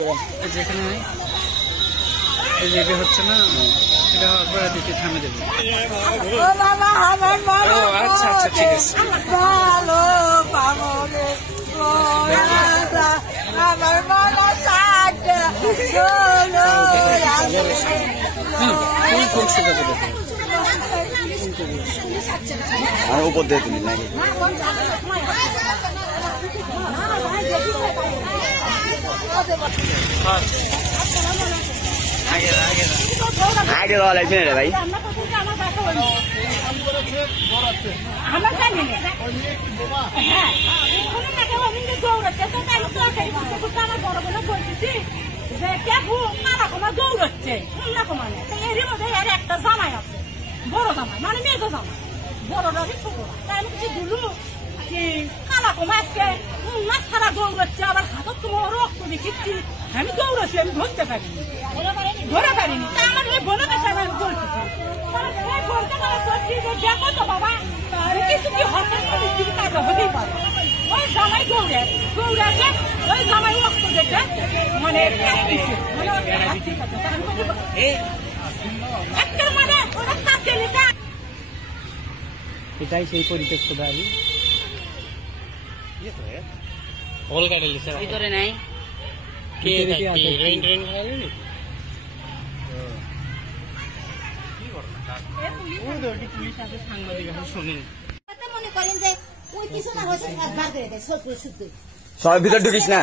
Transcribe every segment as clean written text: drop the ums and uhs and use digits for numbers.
যেখানে এটা হচ্ছে না, এটা একবার দিকে থামে দেবে। আচ্ছা আচ্ছা ঠিক আছে। আর উপর দিয়ে তুমি নাকি আগে দেওয়া লাগবে না ভাই। আমরা জানি না হ্যাঁ দৌড়াচ্ছে তো আমার বড় বড় বলতেছি যে কেবু কারা কমা দৌড়াচ্ছে শুনলা কমানে এরই মধ্যে এর একটা জামাই আছে, বড় জামাই মানে মেজো জামাই, বড়রা ছোট তাই আমি কিছু দুলু কি কালা কমা আজকে মাছ খারা দৌড়াচ্ছে, আবার হাতত তোমার রক্ত দেখি আমি দৌড়াচ্ছি, আমি ধরতে পারিনি তা আমার ওই বোন কাছে আমি বলতেছি দেখো তো বাবা কিছু কি হঠাৎ কাজা হতেই পারে। ওই জামাই দৌড়াচ্ছে ওই জামাই রক্ত দেখে মানে এটাই সেই পরিপ্রেক্ষ দাবি ভিতরে নাই পুলিশ আছে, সাংবাদিক আছে, শোনেন মনে করেন যে ওই কিছু না হচ্ছে বার করে দেয় সবাই ভিতর ঢুকিস না।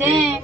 হ্যাঁ